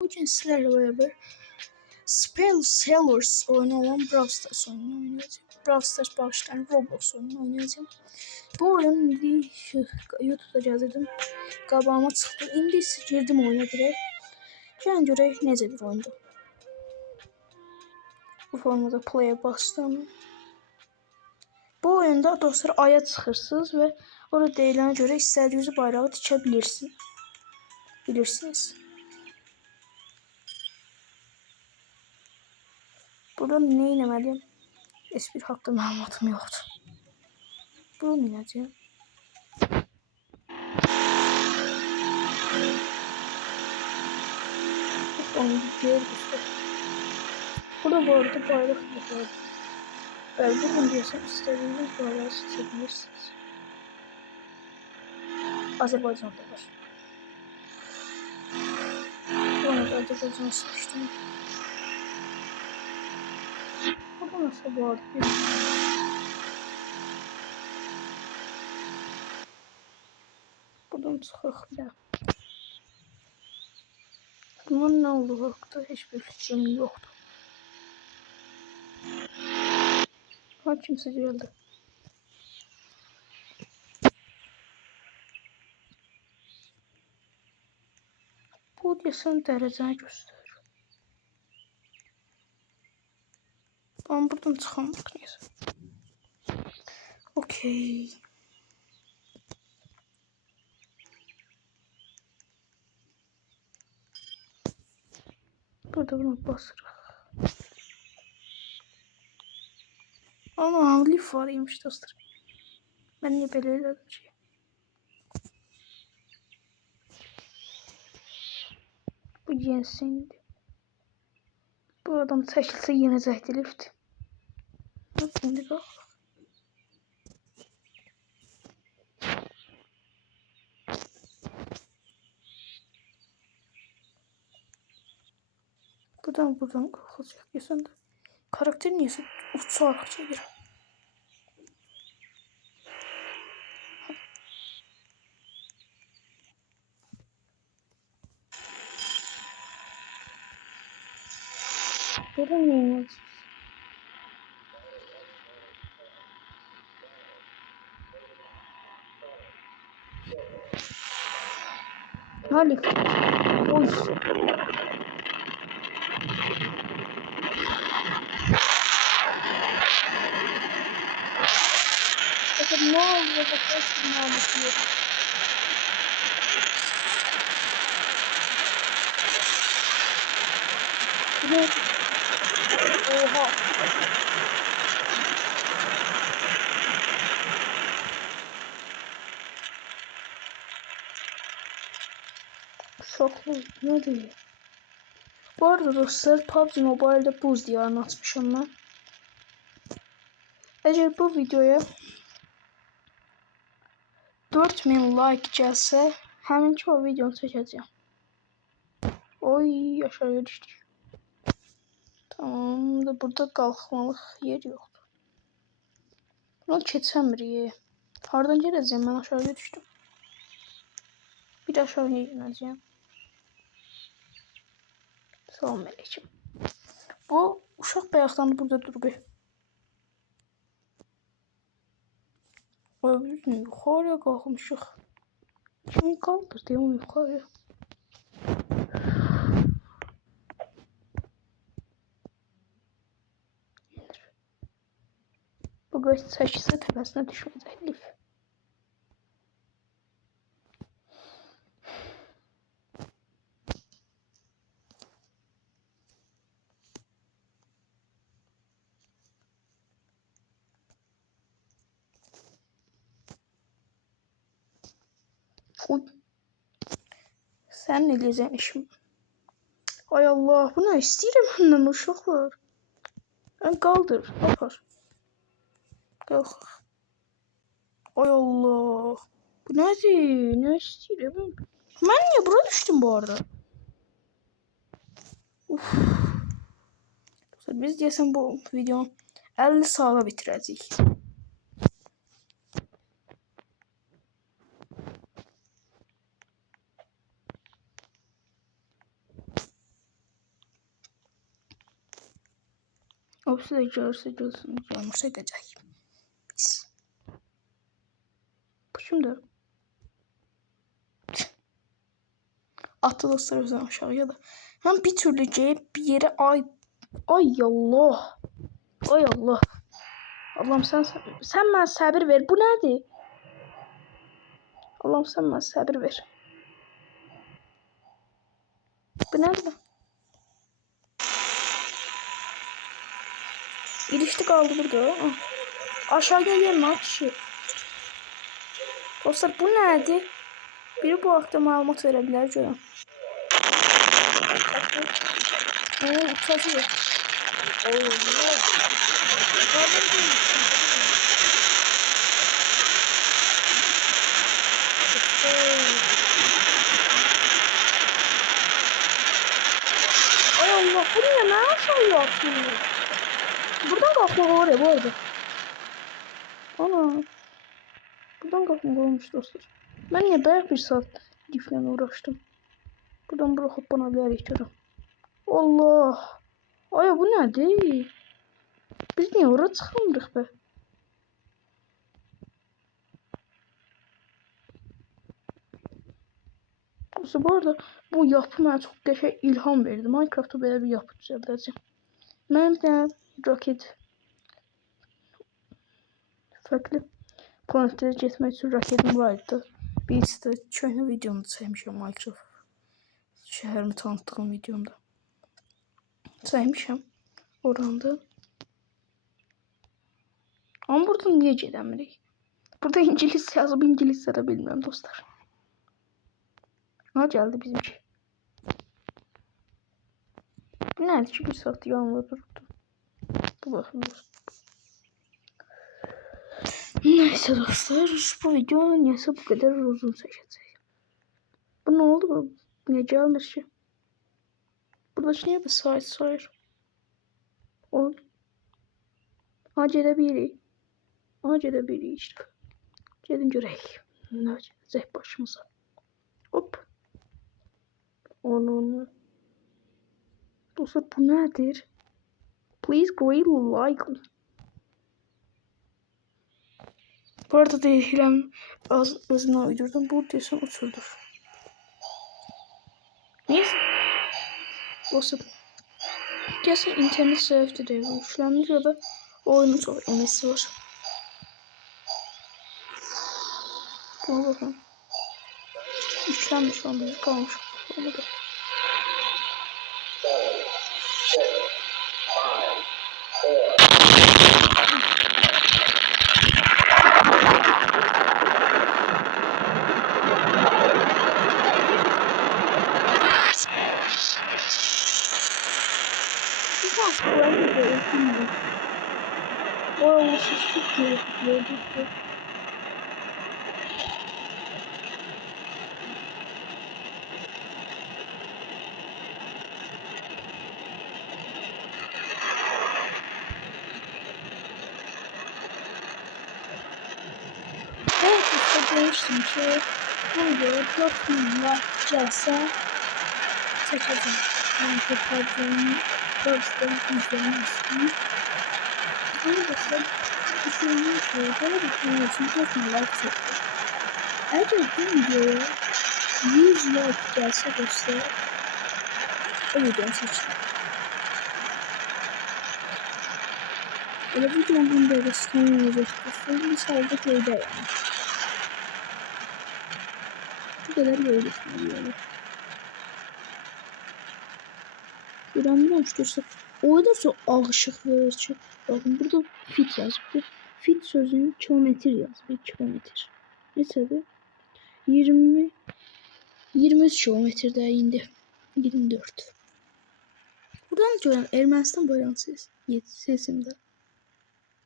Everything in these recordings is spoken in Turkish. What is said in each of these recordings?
Bugün sizlerle beraber Spell Sellers oyunu olan Brawl Stars oyununu oynayacağım. Brawl Stars bağışlayan Roblox oyununu oynayacağım. Bu oyunu YouTube'da yazdım. Qabağıma çıxdı. İndi isə girdim oyuna direkt. Gəlin görək necə bir oyundur. Bu formada play'e bastım. Bu oyunda dostlar aya çıxırsınız və orada deyilənə görə istədiyiniz bayrağı tikə bilirsiniz. Burada ne inemeliyim? S1 hakkında məlumatım yoxdur. Bunu ineceğim. Onu görürüz. Burada bu arada bayrak var. Ben bugün diyorsam istediğiniz bayrağı seçebilirsiniz. Azerbaycan'da var. Onu da Azerbaycan'a seçtim. Burada nasıl bu arada? Buradan çıxırıq bir də. Bunun ne olduğu haqqında heç bir fikrim yoxdur. Ha, kimsə gəldi. Bu desəm dərəcəni göstərir. Ben buradan çıxamaq neyse. Okey. Burada bunu basırıq. Ama lif var imiş dostlar. Ben niye belə elədim ki? Bu yensin. Bu adam çəkilsə yenəcəkdir lift. Bak indi bax. Buradan qalxacaq. Yesən də. Karakter niyəsə uçaraq çəkir. Buradan yenəcək. Halik. Oy. Bakın ne oluyor? Bakın şimdi anlatıyor. Ne? Oha. Şoklu. Ne diyor? Bu arada dostlar PUBG Mobile'da buz diyarını açmışım ben. Eğer bu videoya 4000 like gelse həminki o videonu çəkəcəm. Oy, aşağıya düşdük. Tamam da burada qalxmalıq yer yoxdur. Bunu keçəmirik. Hardan gələcəm? Mən aşağıya düşdüm. Bir aşağıya inəcəm. Salam aleyküm. Bu uşaq bayaqdan burada durub. Biz yuxarıya qalxmışıq. Kimi qaldır deyəm yuxarıya. Bu göz çəkisi təpəsinə düşməyəcək lif. Uy. Sen ne diyeceksin işim? Ay Allah, bu ne istəyirəm məndən uşaqlar. Qaldır, apar. Qalx. Ay Allah. Bu nədir? Ne istəyirəm? Mən niyə bura düşdüm bu arada? Uf. Biz deyəsən bu videonu 50 saata bitirəcəyik. Hepsi de görürse görsün. Görmürse gecək. Pis. Bu kimdir? Atdı dostlar özden aşağıya da. Ben bir türlü gelip bir yere ay Allah. Ay Allah. Allah'ım sen bana sabır ver. Bu nedir? Allah'ım sen bana sabır ver. Bu nedir? İlişti kaldı burada. Aşağıya gelme kişi. Dostlar bu nedir? Biri bu haqda məlumat verə bilər görəm. Uçacaq. Allah. Qadın deyil. Ay Allah, bu niyə mən aşağıya atıyor? Buradan qalxmaq var ya bu arada. Ana. Buradan qalxmaq olmuş dostlar. Mən niyə bayaq bir saat liflə uğraşdım? Buradan bura hoppana bilərik görəm. Allah. Ay bu nədir? Biz niyə ora çıxmırıq be? Bu arada bu yapı mənə çox qəşəng ilham verdi. Minecraftda belə bir yapı düzəldəcəm. Mənim bir dənə raket fərqli planetlərə getmək üçün raketim var idi. Bir də köhnə videomda çəkmişəm Minecraft şəhərimi tanıtdığım videomda. Çəkmişəm oranda. Amma burada niyə gedəmirik? Burada ingilis yazıb ingiliscə də bilmirəm dostlar. Ha geldi bizimki. Nerede ki bir saat yanında durdu. Bu bakın dostlar. Neyse dostlar bu video neyse bu kadar uzun çekecek. Bu ne oldu bu? Niye gelmiş ki? Burada niye bir saat sayır? O. Acele biri. Acele biri işte. Gelin görək. Ne olacaq başımıza. Hop. Onu. Dostlar bu nedir? Please great like. Bu arada deyiləm özümdən uydurdum. Bu desem uçurdur. Neyse. Dostlar. Kesin internet səhvdir deyə yüklenmiş ya da oyunun çox emesi var. Buna bakın. Yüklenmiş şu biz kalmış. Ona da. Demiştim ki bu videoya 4000 like gelse çekeceğim. Yani tekrardan Roblox'tan izlemezsin. Arkadaşlar düşündüğüm şey böyle bir kanal için 4000 like çektim. Eğer bu videoya 100 like gelse dostlar o videoyu seçtim. Öyle videonun böyle son olacak dostlar. Misalda köyde yani. Bu kadar böyle düşünüyorum. Göremiyorum işte. O kadar çok ağışık verir ki. Bakın burada fit yazıyor. Fit sözünün kilometre yazıyor. Kilometre. Neyse de 23 kilometrede indi. 24. Buradan görüyorum Ermənistan bayrağını sesimde.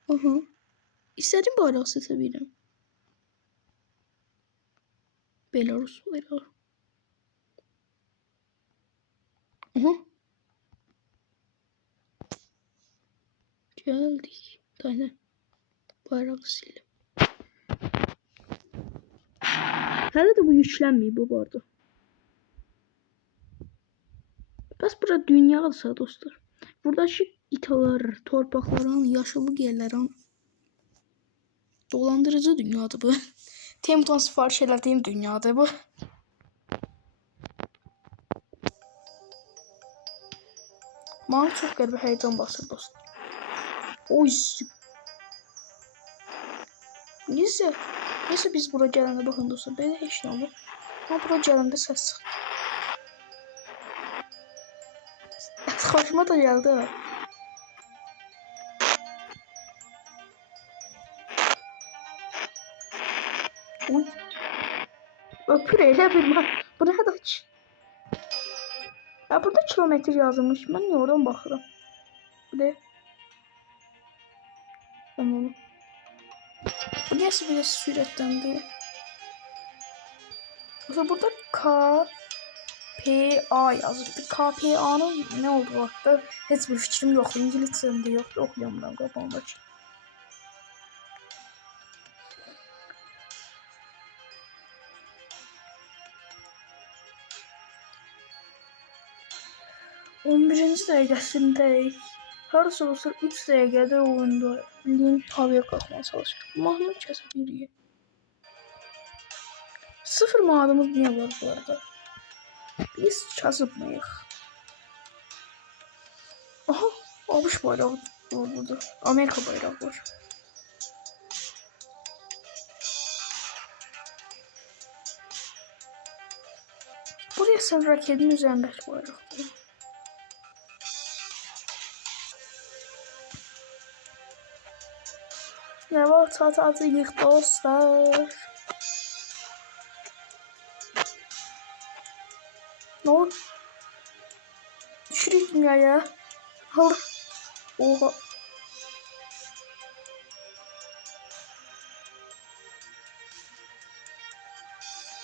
Aha. İstediğim bayrağı seçebilirim. Belarus bayrağı. Aha. Geldik. Tane bayrağı sildim. Herhalde bu yüklenmiyor bu arada. Bas burada dünya alsa dostlar. Burada şu İtalar, torpaqların, yaşıllıq yerlərin dolandırıcı dünyadır bu. Temton sifariş elədiyim dünyadır bu. Bana çox qəribə həyəcan basır dostlar. Oy. Neyse biz bura gələndə baxın dostlar, belə heç nə olur. Ama bura gələndə səs çıxır. Xoşuma da gəldi ha. Oy. Öpür elə bir mən. Bu nədir ki? Ya burada kilometre yazılmış. Ben niye oradan bakıram? Bu ne? Tamam. Bu neyse bir de sürətləndi. Mesela burada KPA yazıldı. KPA'nın ne olduğu hakkında hiçbir fikrim yoktu. İngilizcemde yoktu. Okuyamıyorum kafamda. 11. dəqiqəsindəyik. Harası olsa 3 dəqiqədə oyunda link havaya qalxmaya çalışır. Mahnı kəsə bilirik. 0 manatımız niyə var bu arada? Biz kasıbmayıq. Aha, ABŞ bayrağı var burada. Amerika bayrağı var. Buraya sen raketin üzerindeki bayrağı. Ne var tatacıyıq dostlar. Ne olur? Düşürük dünyaya. Allah. Oha.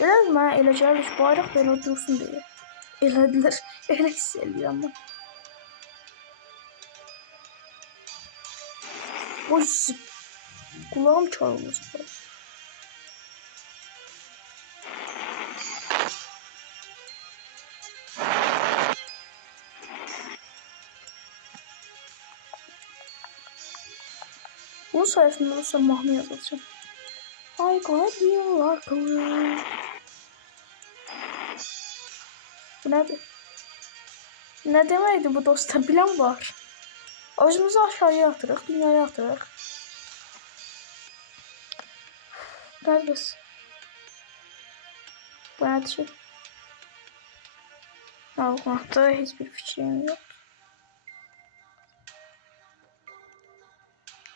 Elədir mənə elə gəlir ki, bayraq belə dursun deyə. Elədilər. Elə hiss eləyirəm mən. Oy, kulağım çalmış. Bunun sayesinde olursa mahnı yazacağım. I got you akıllı. Bu nedir? Ne demeydi bu dostlar, bilen var. Ağzımızı aşağıya atırıq, dünyaya atırıq. Neredesin? Bu nedir? Almakta hiçbir fikrim yok.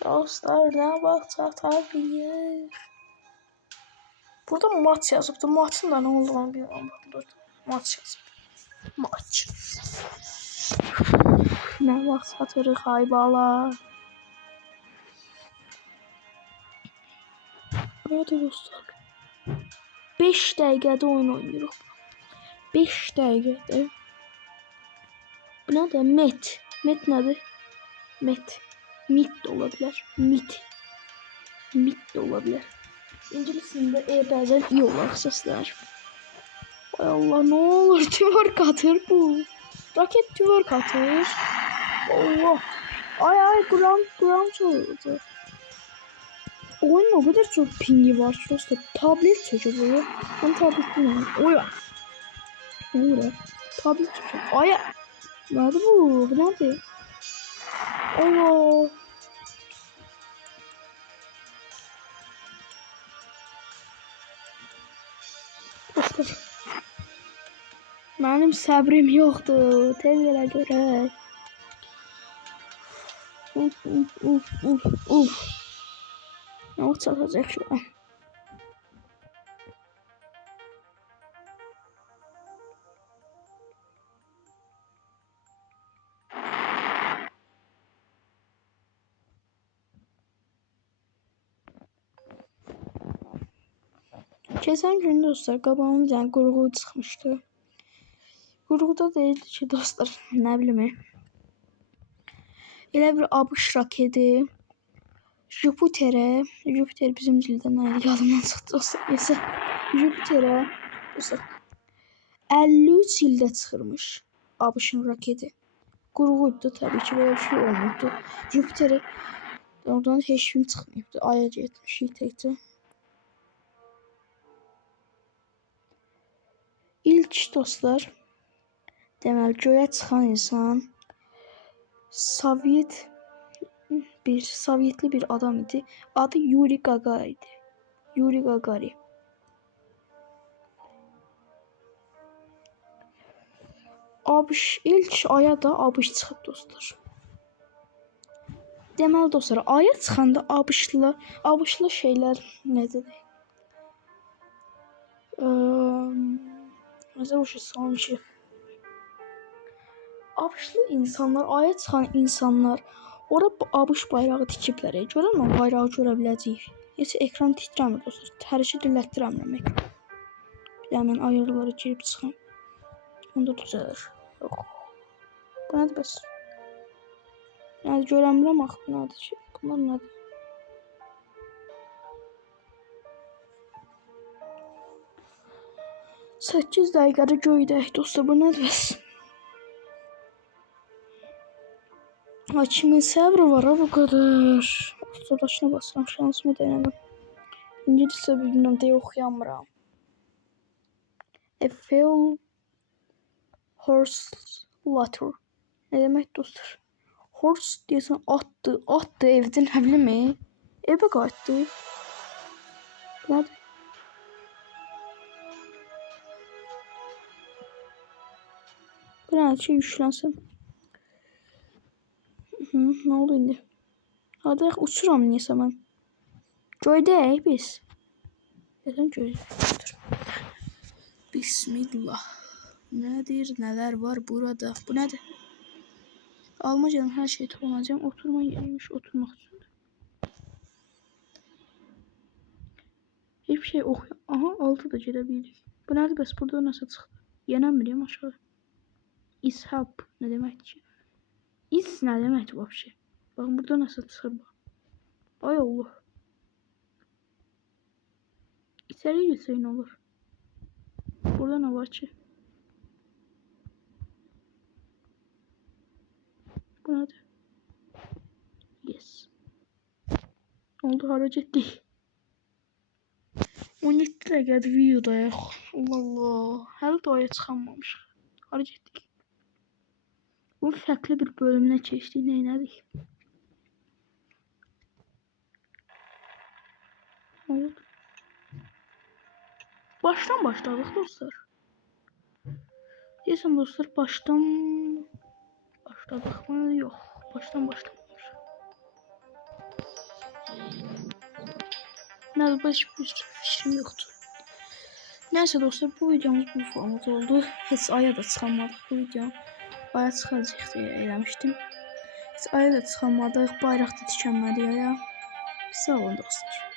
Dostlar ne baksa tabii. Burada maç yazıbdı. Maçın da ne olduğunu bilmiyorum. Maç yazıbdı. Maç. Ne vaxt atırıq haybalar. Hadi dostlar. 5 dəqiqədə oyun oynayırıq. 5 dəqiqədə. Bu nədir? Met. Met nədir? Met. Mit de olabilir. Mit. Mit de olabilir. İngiliscəsində bəzən iyi olar səslər. Ay Allah, ne olur twerk atır bu. Raket twerk atır. Allah. Ay Grand oldu. Oyunun o kadar çok pingi var. Şurası tablet çocuğu. Ben tablet bilmiyorum. Oy. Ne oluyor? Tablet çocuğu. Ay. Nerede bu? Bu nerede? Allah. Dostlar. Benim səbrim yoxdur. Tez elə görək. Uf. Ne vaxt çatacaq şu an? Keçən gün dostlar qabağımın bir qurğu çıxmışdı. Qurğuda deyildi ki dostlar, nə bilim. Elə bir ABŞ raketi Jüpiter'e bizim dilden ayrı yadımdan çıxdı dostlar. Neyse Jüpiter'e dostlar 53 ildə çıxırmış ABŞ-ın raketi. Qurğuydu tabii ki, böyle bir şey olmurdu. Jüpiter'e oradan heç kim çıxmayıbdı. Aya getmişik təkcə. İlk dostlar, deməli göyə çıxan insan Sovyetli bir adam idi. Adı Yuri Gagarin idi. Yuri Gagarin. ABŞ ilk aya da ABŞ çıxıb dostlar. Deməli dostlar, aya çıxanda ABŞ-lı şeylər nədir? Nəzər başa salım ki, ABŞ-lı insanlar, aya çıxan insanlar ora ABŞ bayrağı tikiblər. Görürmü? Bayrağı görə biləcəyik. Heç ekran titrəmir dostlar. Hərəkət elətdirəmirəm ekran. Bir də mən ayarlara girib çıxım. Onda düzəlir. Yox. Bu nədir bəs? Yəni görəmirəm axı, bu nədir ki? Bunlar nədir? Səkkiz dəqiqədə göydək dostlar, bu nədir bəs? Ay, kimin səbri var ha bu qədər? Ustadaşına basıram, şansımı denədim. İngiliscə bilmirəm deyə oxuyamıram. A fell horse later. Nə demək dostlar? Horse deyəsən atdır. Atdır evdən, nə bilim. Evə qayıtdı. Nədir? Bir an şey yüklənsin. Nə oldu indi? Hadi uçuram niyəsə mən. Göydək biz. Deyəsən göydək. Bismillah. Nədir? Nələr var burada? Bu nədir? Almacadan hər şey toplanacağım. Oturma yeriymiş, oturmaq üçündür. Hiçbir şey oxuyam. Aha, 6 da gedə bilirik. Bu nədir bəs? Burada nəsə çıxdı. Yenəmirəm aşağı. İshab nə deməkdir ki? İz nə deməkdir vəbşi? Baxın, burada nəsə çıxır. Ay Allah. İçəriyə getsək nə olur? Burada nə var ki? Bu nədir? Yes. Oldu, hara getdik? 17 dəqiqədir videodayıq. Allah Allah. Hələ də aya çıxanmamışıq. Hara getdik? Bu fərqli bir bölümünə keçdik. Neynədik? Oldu. Başdan başladıq dostlar. Deyəsən dostlar, başdan başladıq mı? Yox. Başdan başlamamışıq. Nədir? Heç bir fikrim yoxdur. Nəysə dostlar, bu videomuz bu format oldu. Heç aya da çıxanmadıq bu video. Aya çıxacaq deyə eləmişdim. Heç aya da çıxanmadıq. Bayraq da tikənmədik aya. Sağ olun dostlar.